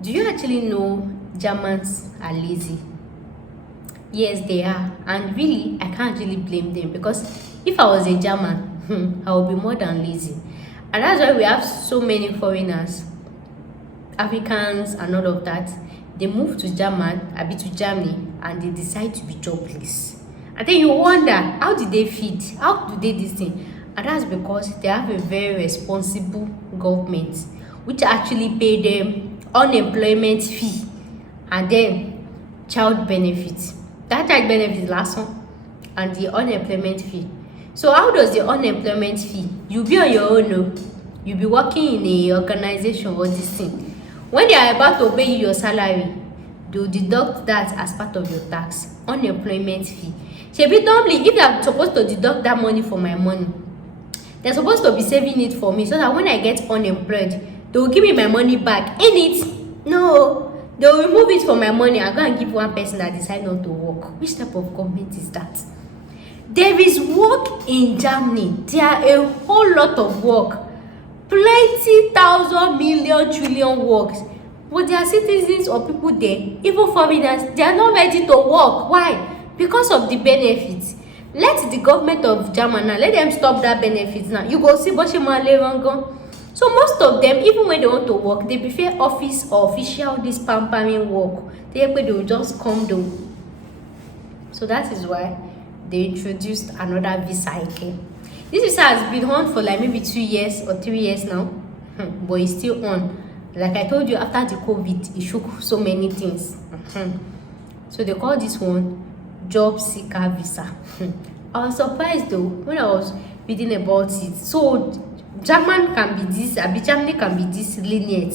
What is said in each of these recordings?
Do you actually know Germans are lazy? Yes, they are. And really, I can't really blame them, because if I was a German, I would be more than lazy. And that's why we have so many foreigners, Africans, and all of that. They move to Germany, and they decide to be jobless. And then you wonder, how did they feed? How do they this thing? And that's because they have a very responsible government, which actually pay them unemployment fee and then child benefits. That child benefit is last one, and the unemployment fee. So how does the unemployment fee? You be on your own, no? You be working in a organization or this thing. When they are about to pay you your salary, they will deduct that as part of your tax, unemployment fee. Shebi normally, if they are supposed to deduct that money for my money, they're supposed to be saving it for me, so that when I get unemployed, they will give me my money back in it. No, they will remove it from my money and go and give one person that decide not to work. Which type of government is that? There is work in Germany. There are a whole lot of work, plenty, thousand, million, trillion works. But there are citizens or people there, even foreigners, they are not ready to work. Why? Because of the benefits. Let the government of Germany now, let them stop that benefits now. You go see Boshima. So most of them, even when they want to work, they prefer office or official, this pampering work. They will just come down. So that is why they introduced another visa again. This visa has been on for like maybe 2 years or 3 years now, but it's still on. Like I told you, after the COVID, it shook so many things. So they call this one Jobseeker visa. I was surprised though when I was reading about it. So Germany can be this lenient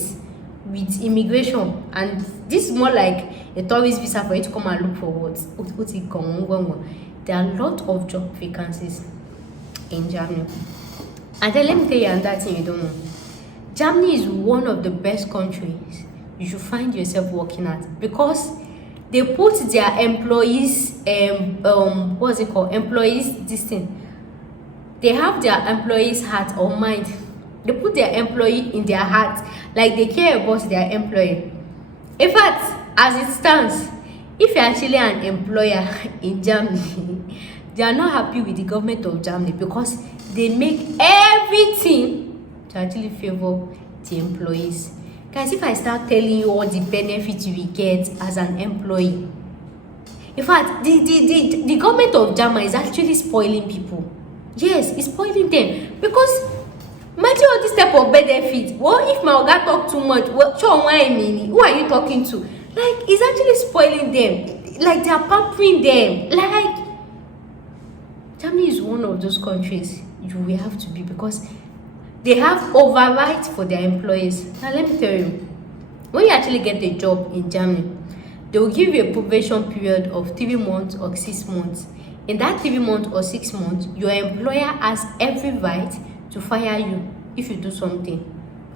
with immigration, and this is more like a tourist visa for you to come and look for what. There are a lot of job vacancies in Germany. And then let me tell you another thing you don't know. Germany is one of the best countries you should find yourself working at, because they put their employees what's it called, employees this thing, they have their employees' heart or mind. They put their employee in their heart, like they care about their employee. In fact, as it stands, if you're actually an employer in Germany, they are not happy with the government of Germany, because they make everything to actually favor the employees. Guys, if I start telling you all the benefits you will get as an employee, in fact, the government of Germany is actually spoiling people. Yes, it's spoiling them, because imagine all this type of benefits. Well, if my oga talk too much, well, sure, why I mean, who are you talking to? Like, it's actually spoiling them. Like, they are pampering them. Like, Germany is one of those countries you will have to be, because they have overrights for their employees. Now, let me tell you, when you actually get a job in Germany, they will give you a probation period of 3 months or 6 months. In that 3 months or 6 months, your employer has every right to fire you if you do something,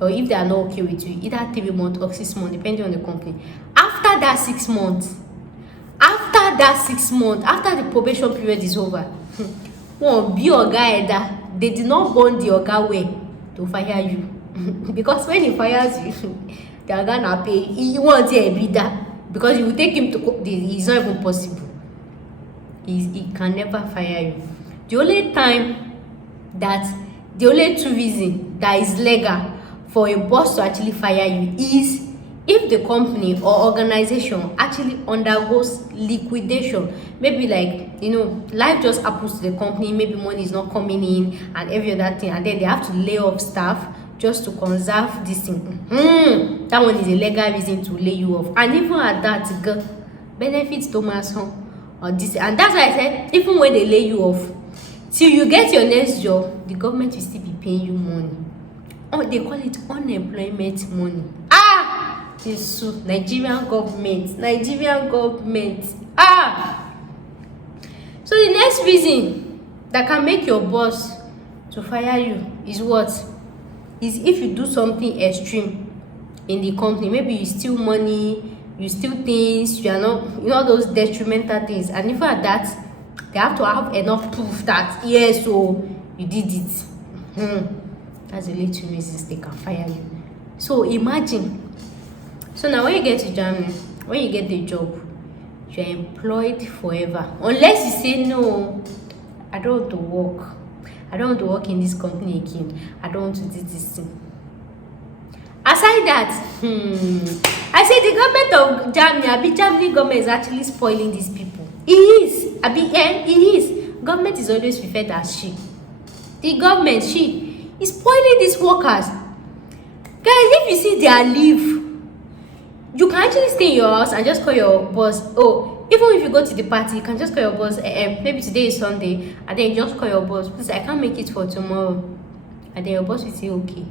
or if they are not okay with you, either 3 months or 6 months, depending on the company. After that 6 months, after the probation period is over, won't be your guy that they did not burn the oga way to fire you. Because when he fires you, they are gonna pay. He wants a bidder, because you will take him to cook. It's not even possible. He can never fire you. The only two reasons that is legal for a boss to actually fire you is if the company or organization actually undergoes liquidation. Maybe like, life just happens to the company, maybe money is not coming in and every other thing, and then they have to lay off staff just to conserve this thing. That one is a legal reason to lay you off. And even at that, girl, benefits Thomas or this, and that's why I said, even when they lay you off, till you get your next job, the government will still be paying you money. Or they call it unemployment money. This Nigerian government. So the next reason that can make your boss to fire you is what? Is if you do something extreme in the company. Maybe you steal money, you steal things, you are not, those detrimental things. And even at that, they have to have enough proof that yes, so you did it. That's the only two reasons they can fire you. So imagine So now when you get to Germany, when you get the job, you're employed forever. Unless you say, no, I don't want to work. I don't want to work in this company again. I don't want to do this thing. Aside that, I say the government of Germany, Germany government is actually spoiling these people. It is. It is. Government is always referred as she. The government, she, is spoiling these workers. Guys, if you see their leave, you can actually stay in your house and just call your boss. Oh, even if you go to the party, you can just call your boss. Maybe today is Sunday, and then you just call your boss. Please, I can't make it for tomorrow. And then your boss will say, okay.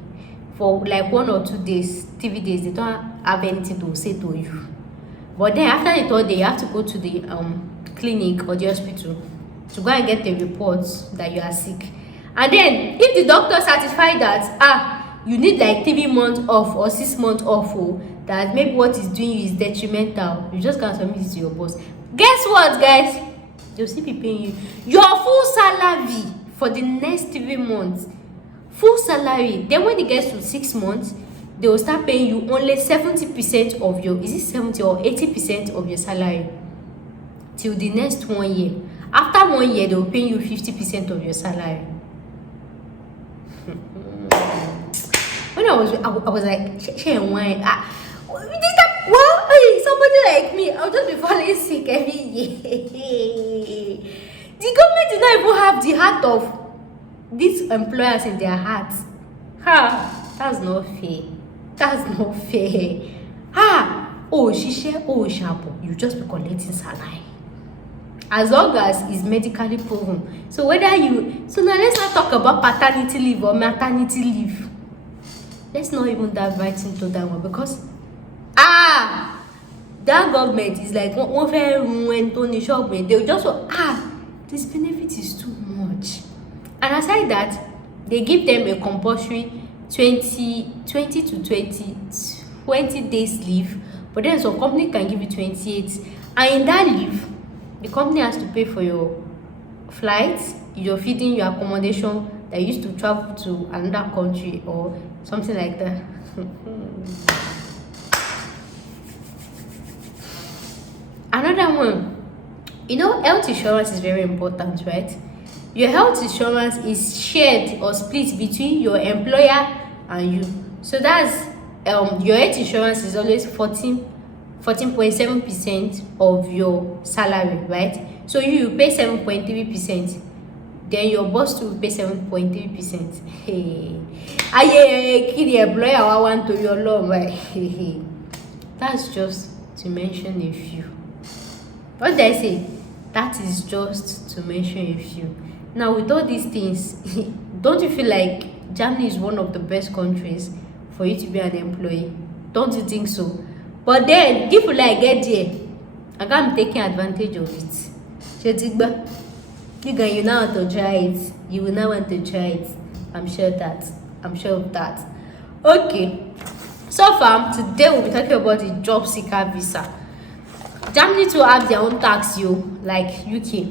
For like 1 or 2 days, 3 days, they don't have anything to say to you. But then after the 3rd day, you have to go to the clinic or the hospital to go and get the reports that you are sick. And then if the doctor satisfied that you need like 3 months off or 6 months off, that maybe what he's doing is detrimental, you just can't submit it to your boss. Guess what, guys? They'll still be paying you your full salary for the next 3 months. Full salary. Then when it gets to 6 months, they will start paying you only 70% of your, is it 70 or 80% of your salary till the next 1 year. After 1 year, they will pay you 50% of your salary. When I was like, she and wine. Well, hey, somebody like me, I'll just be falling sick every year. The government did not even have the heart of these employers in their hearts. That's not fair. That's not fair. Sharp, you just be collecting salary. As long as it's medically proven. So now let's not talk about paternity leave or maternity leave. Let's not even dive right into that one, because that government is like one fair when Tony shop me. They'll just this benefit is too much. And aside that, they give them a compulsory 20 days leave, but then some company can give you 28. And in that leave, the company has to pay for your flights, your feeding, your accommodation that you used to travel to another country or something like that. Another one, health insurance is very important, right? Your health insurance is shared or split between your employer and you. So that's your health insurance is always 14.7% of your salary, right? So you pay 7.3%. Then your boss will pay 7.3%. Hey, the employer I want to your law, right? That's just to mention a few. What did I say? That is just to mention a few. Now, with all these things, don't you feel like Germany is one of the best countries for you to be an employee? Don't you think so? But then, if I get there, I can't be taking advantage of it. You now want to try it. You will now want to try it. I'm sure of that. Okay. So far, today we'll be talking about the job seeker visa. Germany too have their own tax, like UK.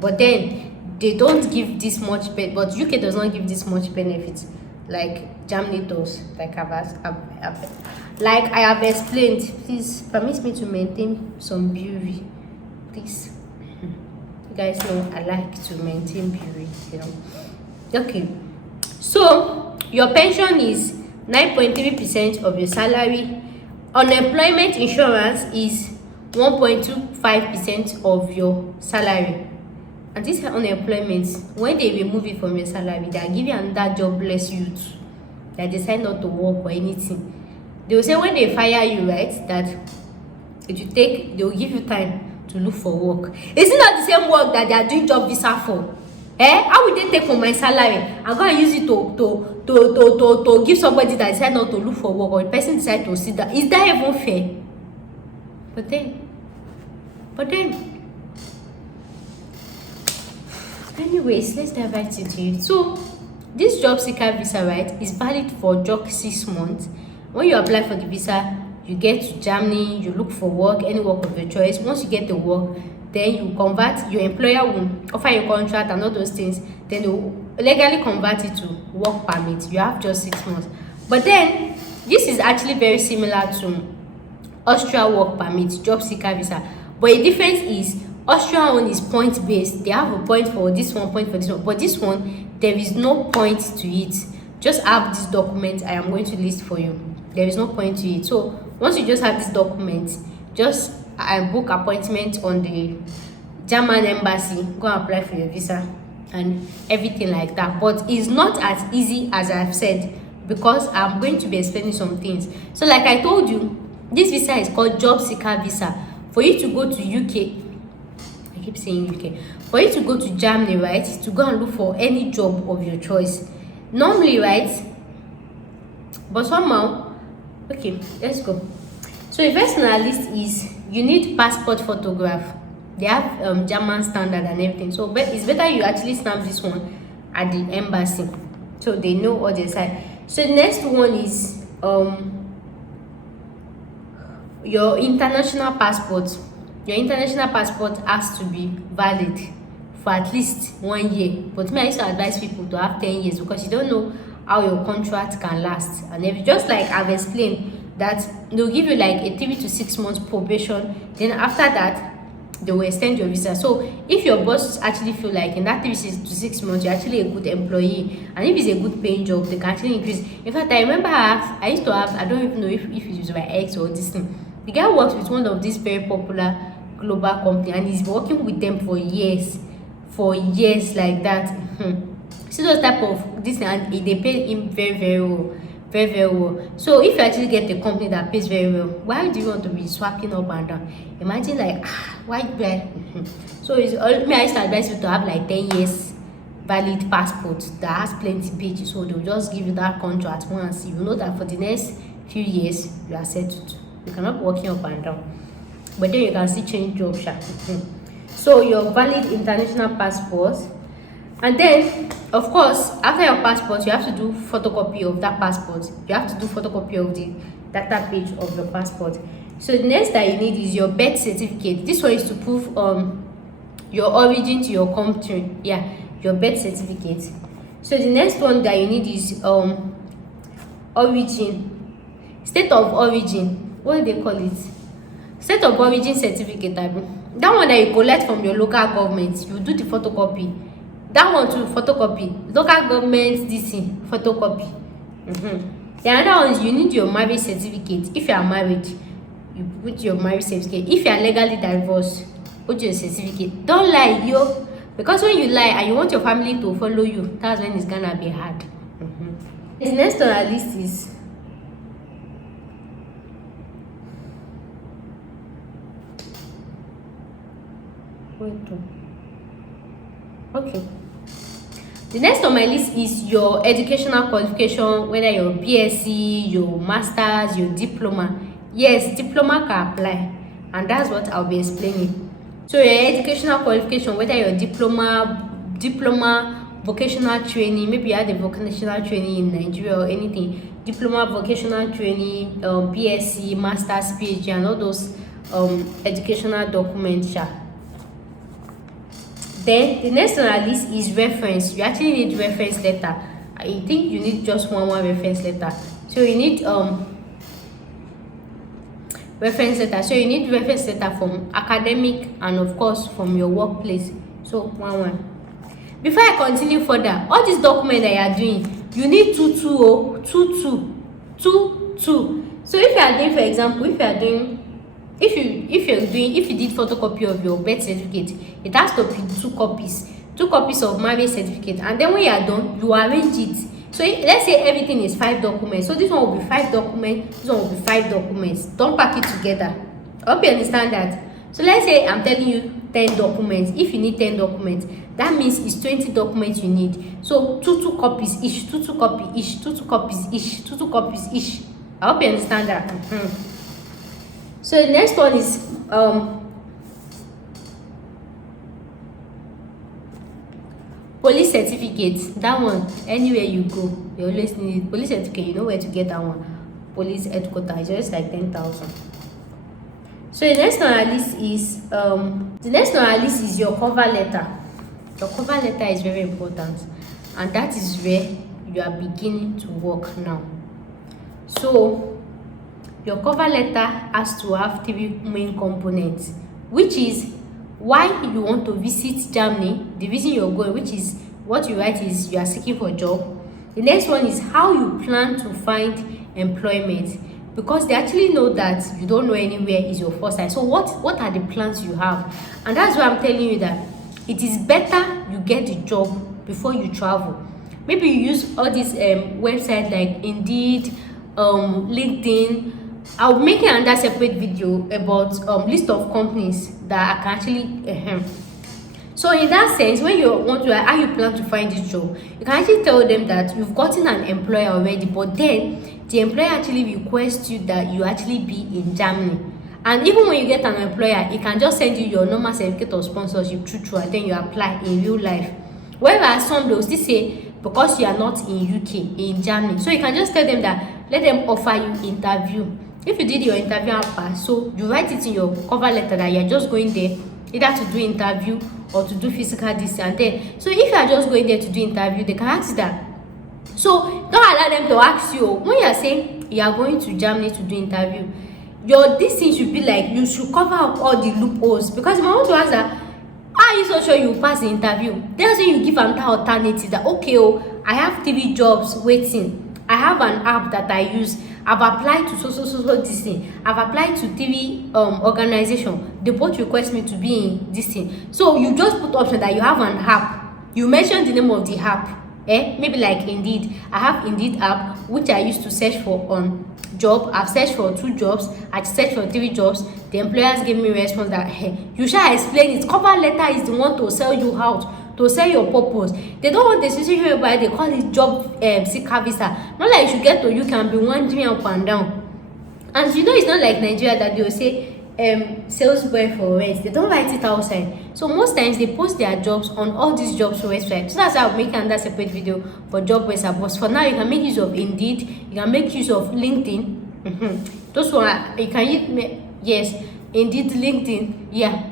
But then they don't give this much but UK does not give this much benefit like Germany does. Like I have explained. Please permit me to maintain some beauty. Please. You guys know I like to maintain beauty, Okay. So your pension is 9.3% of your salary. Unemployment insurance is 1.25% of your salary. And this unemployment, when they remove it from your salary, they are giving you another jobless youth that decide not to work or anything. They will say when they fire you, right, that they will give you time to look for work. Is it not the same work that they are doing job visa for? How will they take from my salary and go and use it to give somebody that decide not to look for work, or the person decide to sit down? Is that even fair? But then anyways, let's dive right into it. So this job seeker visa, right, is valid for just 6 months. When you apply for the visa, you get to Germany, you look for work, any work of your choice. Once you get the work, then you convert, your employer will offer you a contract and all those things. Then they will legally convert it to work permit. You have just 6 months. But then this is actually very similar to Austria work permit, job seeker visa. But the difference is Austria one is point based. They have a point for this one, point for this one. But this one, there is no point to it. Just have this document I am going to list for you. There is no point to it. So once you just have this document, just book appointment on the German embassy, go and apply for your visa and everything like that. But it's not as easy as I've said, because I'm going to be explaining some things. So like I told you, this visa is called job seeker visa. For you to go to UK, I keep saying UK, for you to go to Germany, right, to go and look for any job of your choice normally, right? But somehow, okay, let's go. So the first on our list is you need passport photograph. They have German standard and everything, so it's better you actually stamp this one at the embassy so they know what they say. So the next one is your international passport. Your international passport has to be valid for at least 1 year. But me, I used to advise people to have 10 years because you don't know how your contract can last. And if just like I've explained, that they'll give you like a 3 to 6 months probation. Then after that, they will extend your visa. So if your boss actually feel like in that 3 to 6 months you're actually a good employee, and if it's a good paying job, they can actually increase. In fact, I remember I used to have, I don't even know if it was my ex or this thing. The guy works with one of these very popular global company, and he's working with them for years like that. See those type of this, and they pay him very well. So if you actually get a company that pays very well, why do you want to be swapping up and down? Imagine like why do I so it's me, I used to advise you to have like 10 years valid passport that has plenty pages, so they'll just give you that contract once. You know that for the next few years you are settled. You cannot be working up and down, but then you can still change job. So your valid international passport, and then of course after your passport you have to do photocopy of that passport. You have to do photocopy of the data page of your passport. So the next that you need is your birth certificate. This one is to prove your origin to your country. Yeah, your birth certificate. So the next one that you need is origin, state of origin. What do they call it? State of origin certificate. That one that you collect from your local government, you do the photocopy. That one too, photocopy. Local government DC photocopy. The other one is you need your marriage certificate. If you are married, you put your marriage certificate. If you are legally divorced, put your certificate. Don't lie, yo, because when you lie and you want your family to follow you, that's when it's gonna be hard. The next on our list is okay. The next on my list is your educational qualification, whether your BSc, your masters, your diploma. Yes, diploma can apply, and that's what I'll be explaining. So your educational qualification, whether your diploma, vocational training, maybe you had a vocational training in Nigeria or anything, diploma, vocational training, BSc, masters, PhD, and all those educational documents. Then the next on our list is reference. You actually need reference letter. I think you need just one reference letter. So you need reference letter. So you need reference letter from academic and of course from your workplace. So one. Before I continue further, all these documents that you are doing, you need two. So if you are doing, for example, if you did photocopy of your birth certificate, it has to be 2 copies of marriage certificate, and then when you are done, you arrange it. So let's say everything is 5 documents, so this one will be 5 documents, this one will be 5 documents. Don't pack it together. I hope you understand that. So let's say I'm telling you 10 documents. If you need 10 documents, that means it's 20 documents you need. So two copies each, two copies each, two copies each, two copies each. I hope you understand that. So the next one is police certificate. That one, anywhere you go, you always need police certificate. You know where to get that one. Police headquarters, just like 10,000. So the next on our list is your cover letter. Your cover letter is very important, and that is where you are beginning to work now. So your cover letter has to have three main components, which is why you want to visit Germany, the reason you're going, which is what you write is you are seeking for a job. The next one is how you plan to find employment, because they actually know that you don't know anywhere is your first time. So what are the plans you have? And that's why I'm telling you that it is better you get the job before you travel. Maybe you use all these websites like Indeed, LinkedIn. I'll make another separate video about list of companies that I can actually so in that sense, when you want to how you plan to find this job, you can actually tell them that you've gotten an employer already, but then the employer actually requests you that you actually be in Germany. And even when you get an employer, it can just send you your normal certificate of sponsorship through and then you apply in real life. Whereas some will still say because you are not in UK, in Germany, so you can just tell them that let them offer you interview. If you did your interview and pass, so you write it in your cover letter that you're just going there either to do interview or to do physical distance. And then so if you are just going there to do interview, they can ask you that. So don't allow them to ask you when you are saying you are going to Germany to do interview, your this thing should be like you should cover up all the loopholes, because if I want to ask that how are you so sure you pass the interview, that's when you give another alternative that okay, oh, I have 3 jobs waiting, I have an app that I use, I've applied to so this thing, I've applied to 3 organization, they both request me to be in this thing. So you just put option that you have an app, you mention the name of the app, maybe like Indeed. I have Indeed app which I used to search for on job. I've searched for 2 jobs, I searched for 3 jobs. The employers give me response that you shall explain it. Cover letter is the one to sell you out, to sell your purpose. They don't want the situation whereby they call it job seeker visa. Not like you should get to you can be wandering up and down. And you know it's not like Nigeria that they will say sales boy for rent. They don't write it outside. So most times they post their jobs on all these jobs websites. So that's why I'll make another separate video for job websites. But for now, you can make use of Indeed, you can make use of LinkedIn. Those one you can yes, Indeed, LinkedIn, yeah.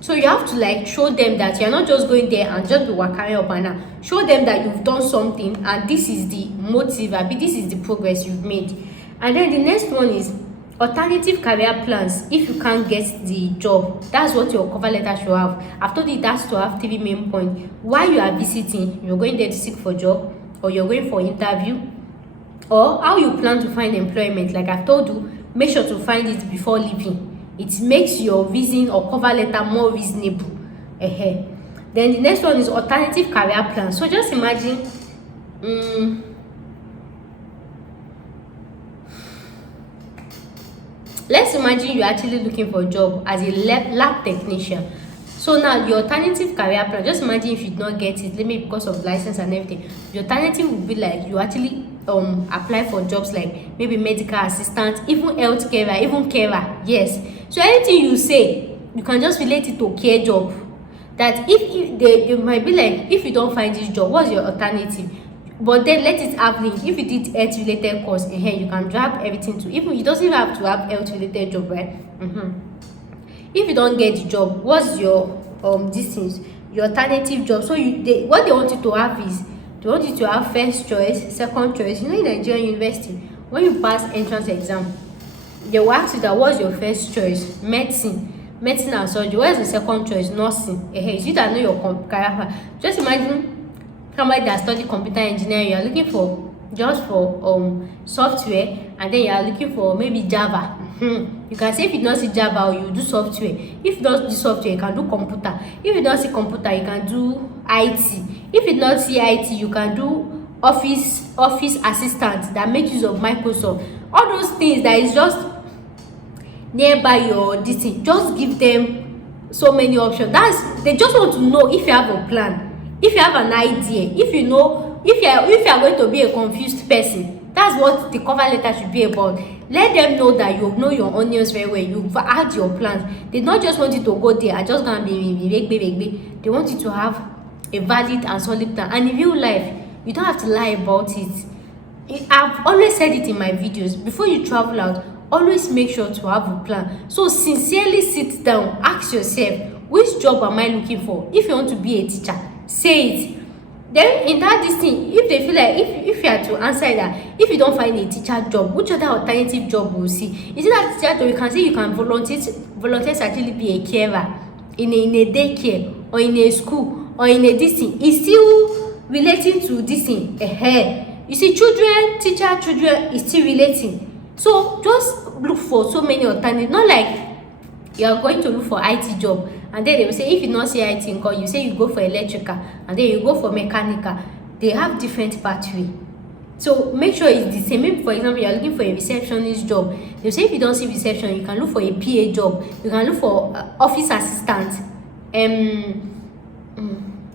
So you have to like show them that you're not just going there and just be working up and down. Show them that you've done something and this is the motive, this is the progress you've made. And then the next one is alternative career plans. If you can't get the job, that's what your cover letter should have. I've told you that's to have 3 main points. Why you are visiting, you're going there to seek for job, or you're going for interview, or how you plan to find employment. Like I've told you, make sure to find it before leaving. It makes your reason or cover letter more reasonable. Then the next one is alternative career plans. So just imagine let's imagine you're actually looking for a job as a lab technician. So now your alternative career plan, just imagine if you did not get it, maybe because of license and everything, your alternative would be like you actually apply for jobs like maybe medical assistant, even healthcare, even carer. Yes, so anything you say, you can just relate it to care job. That if they might be like, if you don't find this job, what's your alternative? But then let it have link. If you did health related course in here, you can drop everything to, even you doesn't have to have health related job, right? If you don't get the job, what's your distance, your alternative job? So what they want you to have is they want you to have first choice, second choice. You know, in Nigerian university, when you pass entrance exam, they will ask you that what's your first choice? Medicine and surgery. What's the second choice? Nursing. It's you that know your career path. Just imagine somebody that study computer engineering, you are looking for just for software, and then you are looking for maybe Java. You can say if you don't see Java, you do software. If you don't do software, you can do computer. If you don't see computer, you can do IT. If you don't see IT, you can do office assistant that makes use of Microsoft. All those things that is just nearby your this thing. Just give them so many options. They just want to know if you have a plan, if you have an idea, if you know, if you are going to be a confused person. That's what the cover letter should be about. Let them know that you know your onions very well. You've had your plans. They don't just want you to go there and just gonna be. They want you to have a valid and solid plan. And in real life, you don't have to lie about it. I've always said it in my videos. Before you travel out, always make sure to have a plan. So sincerely sit down, ask yourself, which job am I looking for? If you want to be a teacher, say it. Then in that this thing, if they feel like if you are to answer that, if you don't find a teacher job, which other alternative job will you see? Is it that teacher job? You can say you can volunteer to actually be a carer in a daycare or in a school or in a this thing. It's still relating to this thing. You see, children, teacher, children is still relating. So just look for so many alternatives. Not like you are going to look for IT job and then they will say if you not see IT income, you say you go for electrical and then you go for mechanical. They have different pathway. So make sure it's the same. Maybe for example, you are looking for a receptionist job. They say if you don't see reception, you can look for a PA job. You can look for office assistant.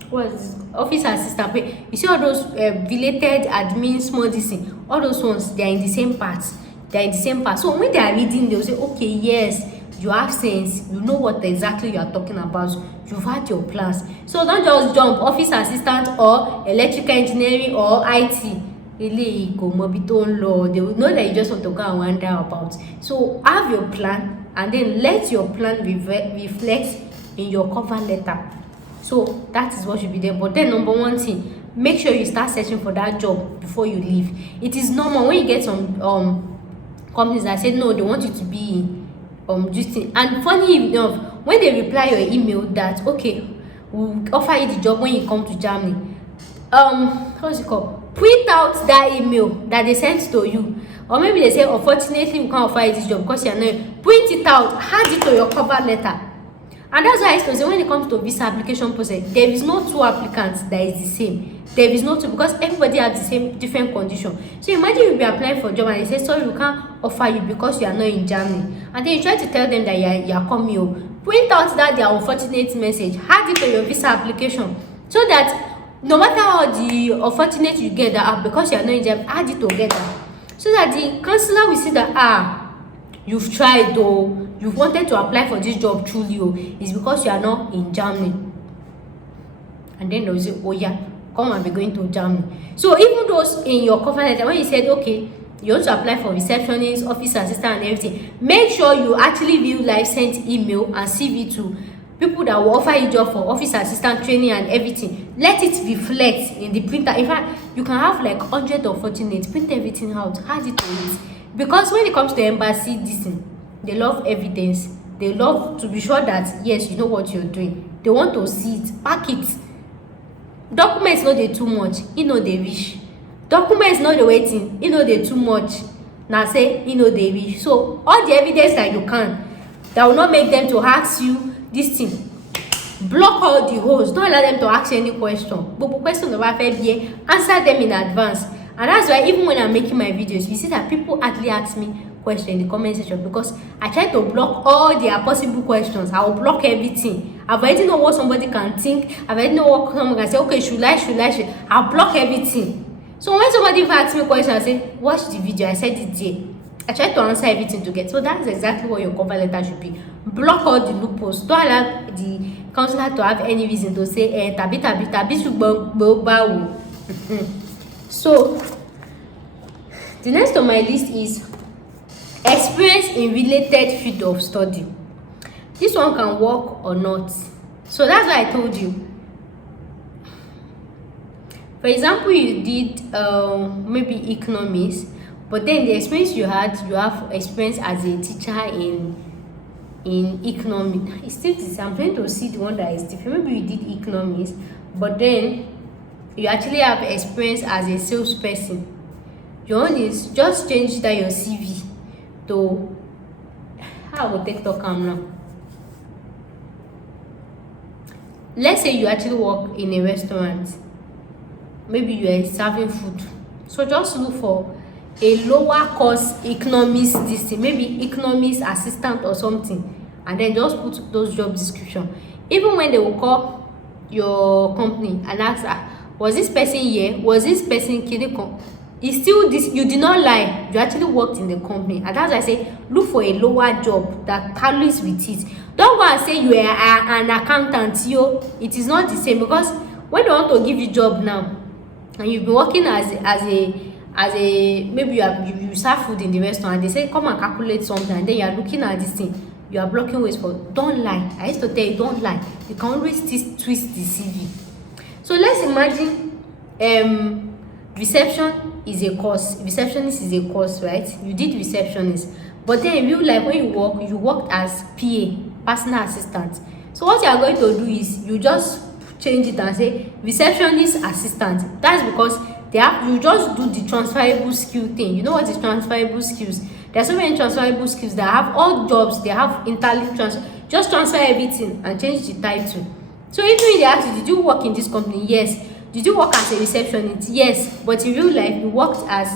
What is office assistant? You see all those related admin, small this thing. All those ones, they are in the same part. They are in the same part. So when they are reading, they will say, okay, yes, you have sense, you know what exactly you are talking about, you've had your plans. So don't just jump office assistant or electrical engineering or IT. They will know that you just want to go and wonder about. So have your plan and then let your plan reflect in your cover letter. So that is what should be there. But then number one thing, make sure you start searching for that job before you leave. It is normal when you get some companies that say no, they want you to be just thing. And funny enough, when they reply your email that okay, we'll offer you the job when you come to Germany, what's it called? Print out that email that they sent to you. Or maybe they say unfortunately we can't offer you this job because you're not. Print it out, add it to your cover letter. And that's why I used to say when it comes to visa application process, there is no two applicants that is the same. There is no two because everybody has the same different condition. So imagine you be applying for a job and they say sorry, we can't offer you because you are not in Germany. And then you try to tell them that you are coming home. Print out that their unfortunate message, add it to your visa application so that no matter how the unfortunate you get that because you are not in Germany, add it together. So that the counselor will see that you've tried though, you've wanted to apply for this job truly, it's because you are not in Germany. And then they'll say, oh yeah, come and be going to Germany. So even those in your cover letter, when you said, okay, you want to apply for receptionist, office assistant and everything, make sure you actually view live sent email and CV to people that will offer you job for office assistant training and everything. Let it reflect in the printer. In fact, you can have like 100 or 14, print everything out, add it to it. Because when it comes to embassy, this thing, they love evidence. They love to be sure that yes, you know what you're doing. They want to see it, pack it. Documents no dey too much, e no dey reach. Documents no dey waiting, e no dey too much. Now say e no dey reach. So all the evidence that you can, that will not make them to ask you this thing. Block all the holes. Don't allow them to ask you any question. But question about answer them in advance. And that's why even when I'm making my videos, you see that people actually ask me questions in the comment section because I try to block all their possible questions. I will block everything. I've already know what somebody can think. I've already know what someone can say, okay, should I? I'll block everything. So when somebody asks me a question, I say, watch the video. I said it there. I try to answer everything to get. So that's exactly what your cover letter should be. Block all the loopholes. Don't allow the counselor to have any reason to say, tabi. So the next on my list is experience in related field of study. This one can work or not. So that's why I told you. For example, you did maybe economics, but then the experience you have experience as a teacher in economics. It's still this. I'm trying to see the one that is different. Maybe you did economics, but then you actually have experience as a salesperson. Your own is just change that your CV to how I will take talk now. Let's say you actually work in a restaurant. Maybe you are serving food. So just look for a lower cost economics this thing, maybe economics assistant or something, and then just put those job description. Even when they will call your company and ask, was this person here? Was this person Kiriko? It's still this, you did not lie, you actually worked in the company. And that's why I say look for a lower job that tallies with it. Don't go and say you are an accountant. It is not the same, because when they want to give you job now and you've been working as a maybe you serve food in the restaurant and they say come and calculate something, and then you are looking at this thing, you are blocking ways for. Don't lie. I used to tell you, don't lie. You can always twist the CV. So let's imagine reception is a course, receptionist is a course, right? You did receptionist, but then in real life when you worked as PA, personal assistant. So what you are going to do is you just change it and say receptionist assistant. That's because you just do the transferable skill thing. You know what is transferable skills? There are so many transferable skills that have all jobs, they have interlink transfer. Just transfer everything and change the title. So even if they ask you, did you work in this company? Yes. Did you work as a receptionist? Yes. But in real life you worked as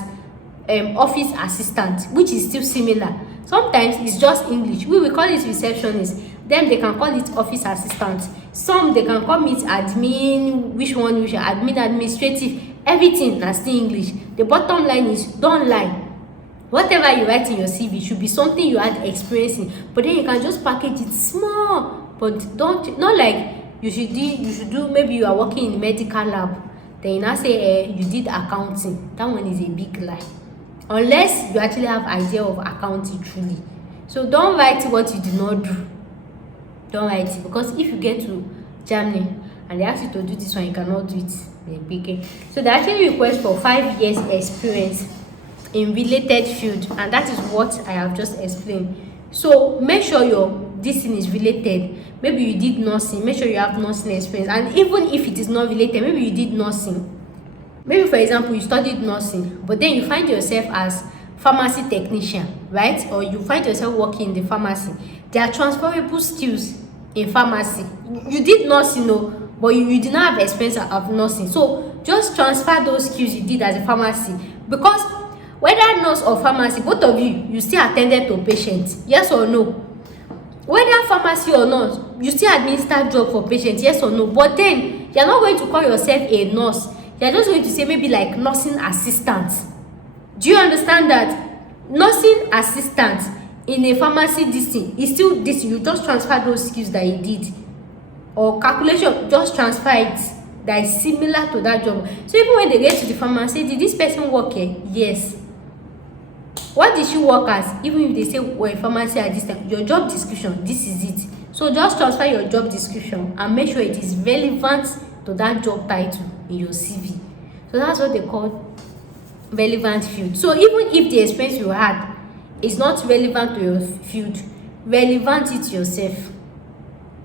office assistant, which is still similar. Sometimes it's just English. We will call it receptionist, then they can call it office assistant. Some they can call it admin, which admin, administrative, everything na still English. The bottom line is, don't lie. Whatever you write in your CV should be something you had experience in, but then you can just package it small. But not like you should do maybe you are working in the medical lab, then you now say you did accounting. That one is a big lie, unless you actually have idea of accounting truly. So don't write what you did not do. Don't write it, because if you get to Germany and they ask you to do this one, you cannot do it. So they actually request for 5 years experience in related field, and that is what I have just explained. So make sure this thing is related. Maybe you did nursing, make sure you have nursing experience. And even if it is not related, maybe you did nursing, maybe for example you studied nursing, but then you find yourself as pharmacy technician, right? Or you find yourself working in the pharmacy. There are transferable skills in pharmacy. You did nursing, but you did not have experience of nursing. So just transfer those skills you did as a pharmacy, because whether nurse or pharmacy, both of you still attended to patients, yes or no? Whether pharmacy or not, you still administer job for patients, yes or no? But then you're not going to call yourself a nurse. You're just going to say maybe like nursing assistant. Do you understand that? Nursing assistant in a pharmacy, this thing is still this. You just transfer those skills that you did, or calculation, just transfer it that is similar to that job. So even when they get to the pharmacy, did this person work here? Yes. What did she work as? Even if they say we're a pharmacy at this time, your job description, this is it. So just transfer your job description and make sure it is relevant to that job title in your CV. So that's what they call relevant field. So even if the experience you had is not relevant to your field, relevant it yourself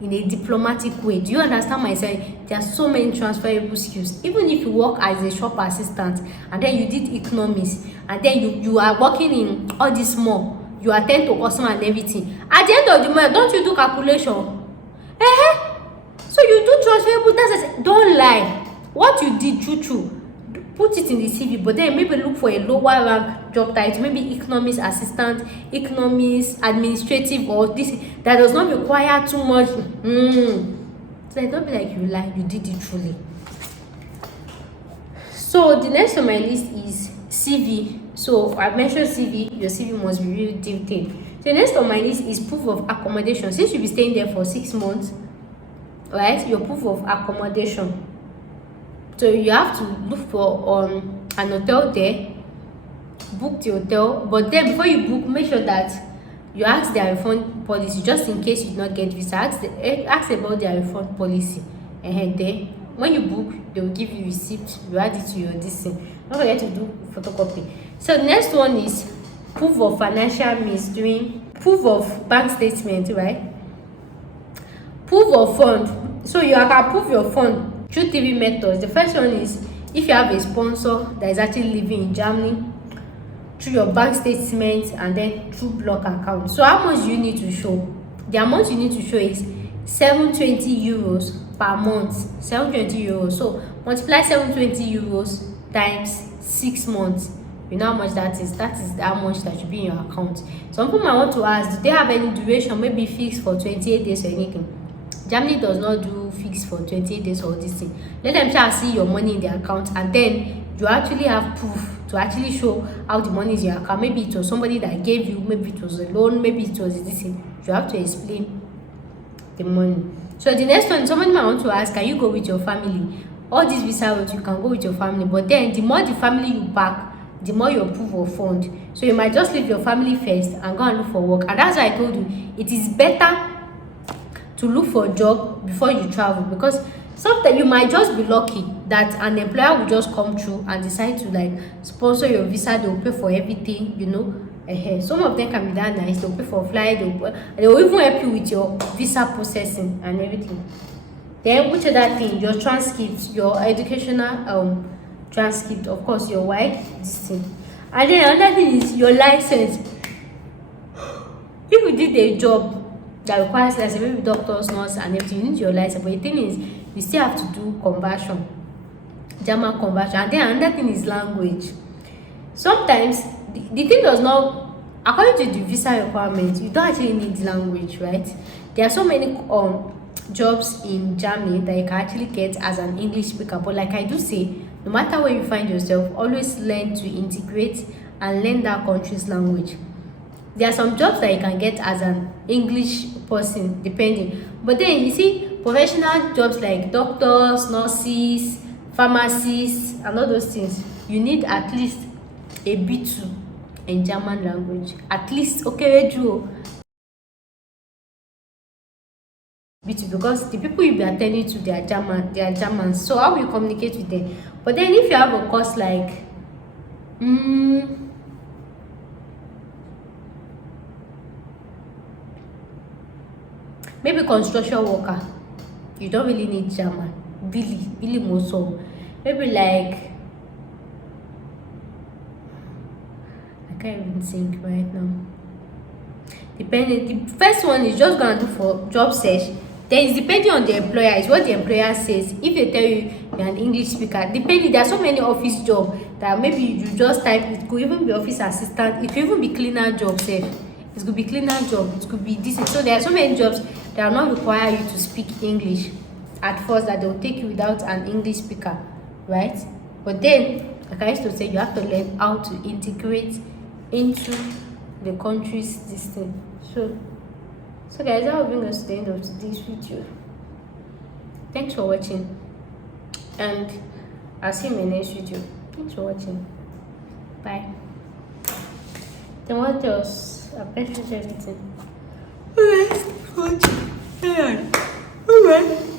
in a diplomatic way. Do you understand my saying? There are so many transferable skills. Even if you work as a shop assistant and then you did economics, and then you are working in all this mall, you attend to customer and everything, at the end of the month, don't you do calculation? So you do transferable. That's don't lie. What you did, true, put it in the CV, but then maybe look for a lower rank job title, maybe economics assistant, economics administrative, or this that does not require too much. So don't be like you lie, you did it truly. So the next on my list is CV. So I mentioned CV. Your CV must be really detailed. So the next on my list is proof of accommodation. Since you'll be staying there for 6 months, right? Your proof of accommodation. So you have to look for an hotel there, book the hotel, but then before you book, make sure that you ask their refund policy, just in case you do not get visa. Ask about their refund policy, and then when you book, they will give you receipt. You add it to your listing. Don't forget to do photocopy. So the next one is proof of financial means, doing proof of bank statement, right? Proof of fund. So you can prove your fund through 3 methods. The first one is if you have a sponsor that is actually living in Germany, through your bank statement, and then through block account. So how much you need to show? The amount you need to show is 720 euros per month. 720 euros. So multiply 720 euros times 6 months. You know how much that is? That is how much that should be in your account. Some people might want to ask, do they have any duration, maybe fixed for 28 days or anything? Germany does not do fixed for 28 days or this thing. Let them try to see your money in the account, and then you actually have proof to actually show how the money is in your account. Maybe it was somebody that gave you, maybe it was a loan, maybe it was this thing. You have to explain the money. So the next one, somebody might want to ask, can you go with your family? All these visa routes, you can go with your family, but then the more the family you back, the more your proof of fund. So you might just leave your family first and go and look for work. And that's why I told you, it is better to look for a job before you travel, because Sometimes you might just be lucky that an employer will just come through and decide to like sponsor your visa. They will pay for everything, you know. Some of them can be that nice. They'll pay for flight. They will even help you with your visa processing and everything. Then which other thing? Your transcript, your educational transcript, of course, your white this thing. And then another thing is your license. If you did a job that requires license, maybe doctors, nurse, and everything, you need your license. But the thing is, you still have to do conversion, German conversion. And then another thing is language. Sometimes the thing does not, according to the visa requirements, you don't actually need language, right? There are so many jobs in Germany that you can actually get as an English speaker. But like I do say, no matter where you find yourself, always learn to integrate and learn that country's language. There are some jobs that you can get as an English person, depending. But then you see, professional jobs like doctors, nurses, pharmacists, and all those things, you need at least a B2 in German language. At least, okay, Joe. B2, because the people you be attending to, they are Germans. So how will you communicate with them? But then if you have a course like maybe construction worker, you don't really need German. Really more so. Maybe like, I can't even think right now. Depending, the first one is just gonna do for job search. Then it's depending on the employer. It's what the employer says. If they tell you you're an English speaker, depending, there are so many office jobs that maybe you just type. It could even be office assistant. It could even be cleaner job safe. It could be cleaner job. It could be this. So there are so many jobs that will not require you to speak English at first, that they will take you without an English speaker, right? But then, like I used to say, you have to learn how to integrate into the country's this thing. So guys, that will bring us to the end of today's video. Thanks for watching, and I'll see you in my next video. Thanks for watching. Bye. Then what else? I've mentioned everything. Alright, watching. Alright.